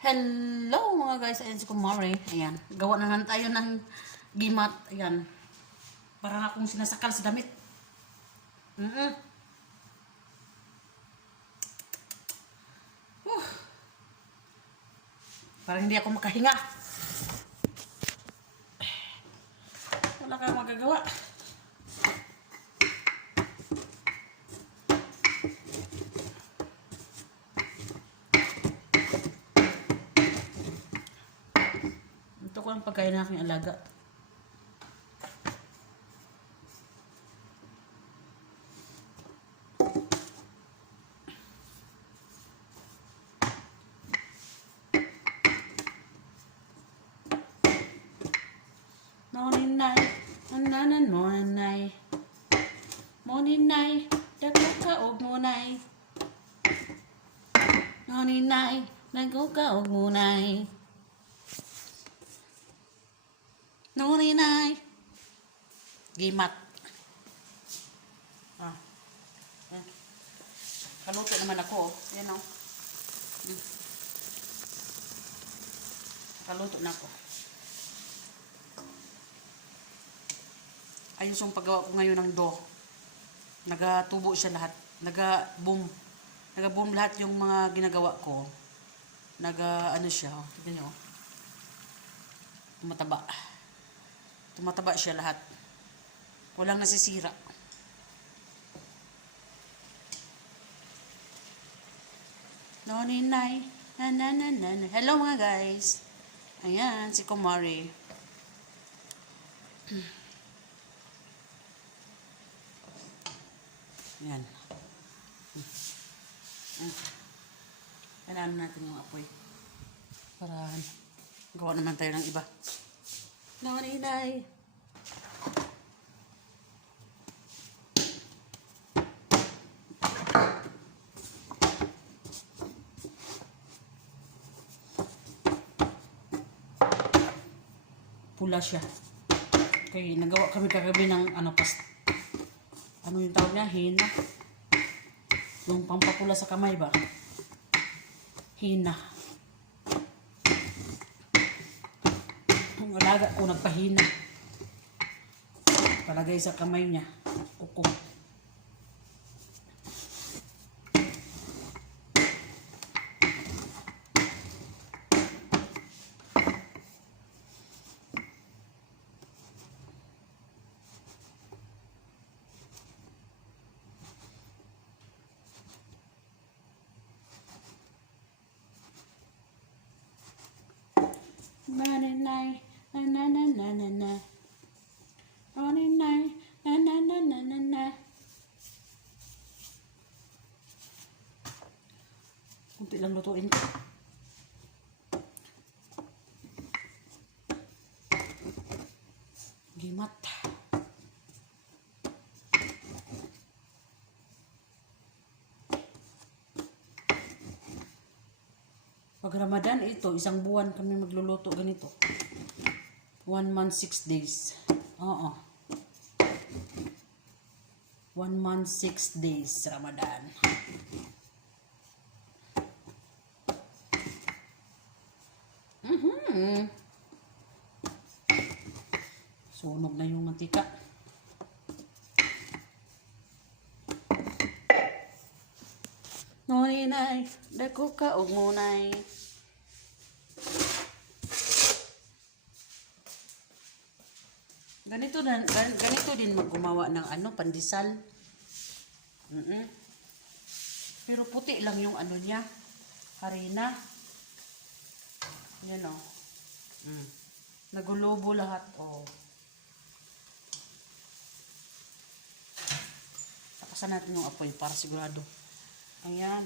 Hello mga guys, ayan si Kumari. Ayan, gawa na lang tayo ng gimat. Ayan, parang akong sinasakal sa damit. Uh, Parang hindi ako makahinga. Wala kang magagawa. Ito ko ang pagkain ng aking alaga. Moninay, ananan mo nanay. Moninay, dako ka og munay. Moninay, dako ka og munay. Moninay. Gimat. Ah. Yan. Kaluto naman ako. Yan o. Kaluto na ako. Ayos yung paggawa ko ngayon ng dough. Nagatubo siya lahat. Nag-boom. Nag-boom lahat yung mga ginagawa ko. Ano siya. Tignan nyo. Tumataba. Tumataba siya lahat. Walang nasisira. Noninay. Nananana. Hello mga guys. Ayan, si Kumari. Yan. Kailangan natin yung apoy. Para gawa naman tayo ng iba. Noninay. Pula siya. Okay, nagawa kami kagabi ng ano yung tawag niya? Hina. Yung pampapula sa kamay ba? Hina. Yung alaga ko nagpahina. Palagay sa kamay niya. Kukong. Maninay, nananana. Maninay, nananana. Kunti lang lutuin ko. Gimat. Pag Ramadan, ito, isang buwan kami magluluto ganito. 1 month, 6 days. Oo. 1 month, 6 days, Ramadan. Sunog na yung mantika. Noninay, dako ka og munay. Ganito din maggumawa ng pandesal. Pero puti lang yung niya, harina. Yan o. Nagulobo lahat o. Takasan natin yung apoy para sigurado. Ayan.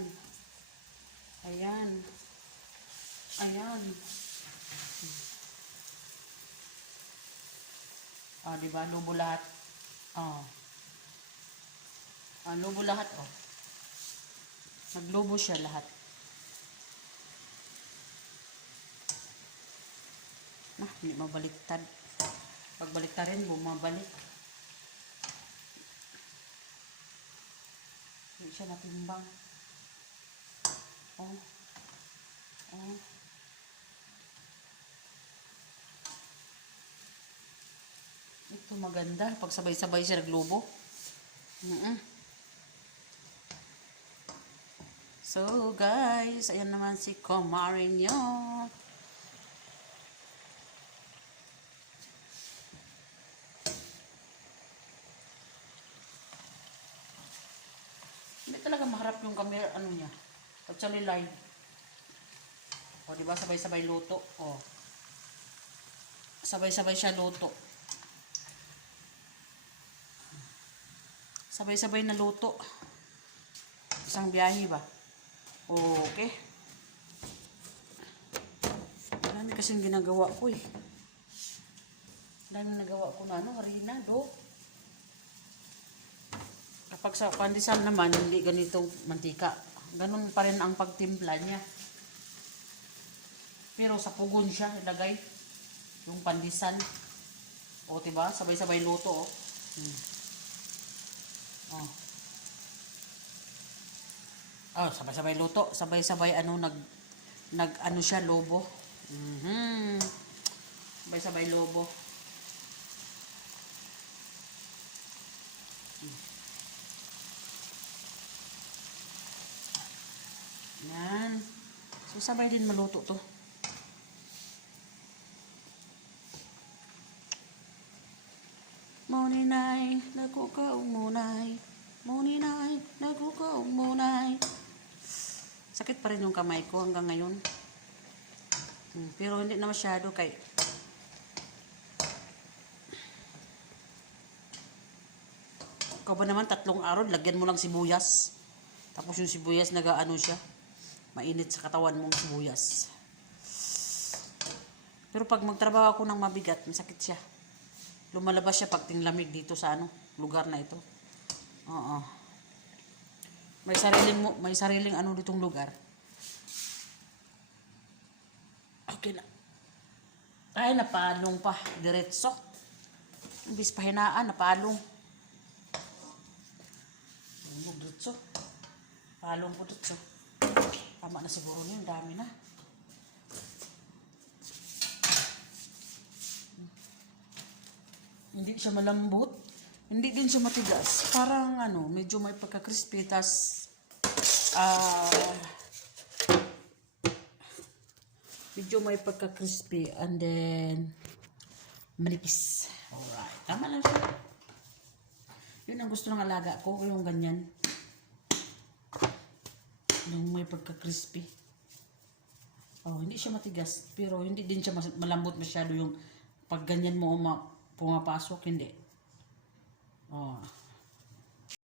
Ayan. Ayan. Diba? Lubo lahat. Lubo lahat, Naglubo siya lahat. Hindi mabaliktad. Pag baliktarin, bumabalik. Hindi siya natimbang. So maganda. Pag sabay-sabay siya naglubo. So guys, ayan naman si Kumarin nyo. Hindi talaga maharap yung camera, ano niya. Actually live. O diba, sabay-sabay luto. O. Sabay-sabay siya luto. Sabay-sabay na luto. Isang biyahe ba? Okay. Dami kasing ginagawa ko eh. Dami nagawa ko na harina, do. Kapag sa pandesal naman, hindi ganitong mantika. Ganun pa rin ang pagtimpla niya. Pero sa pugon siya ilagay. Yung pandesal. O, diba? Sabay-sabay luto, sabay-sabay luto. Sabay-sabay ano siya, lobo. Sabay-sabay lobo. Yan. So, sabay din maluto to. Moninay, nagukaw munay. Moninay, nagukaw munay. Sakit pa rin yung kamay ko hanggang ngayon. Pero hindi na masyado kay ikaw ba naman 3 araw, lagyan mo lang sibuyas. Tapos yung sibuyas nagaano siya. Mainit sa katawan mong sibuyas. Pero pag magtrabaho ako ng mabigat, masakit siya. Lumalabas siya pag tinglamig dito sa lugar na ito. Oo. May sariling ano ditong lugar. Okay na. Ay, napalong pa. Diretso. Imbis pahinaan, napalong. Diretso. Palong po diretso. Tama na siguro niyo. Dami na. Hindi siya malambot. Hindi din siya matigas. Parang medyo may pagka-crispy. Tas, medyo may pagka-crispy. And then, manipis. Alright. Tama lang siya. Yun ang gusto ng alaga ko. Yung ganyan. Yung may pagka-crispy. Hindi siya matigas. Pero hindi din siya malambot masyado yung pag ganyan mo pumapasok. Hindi.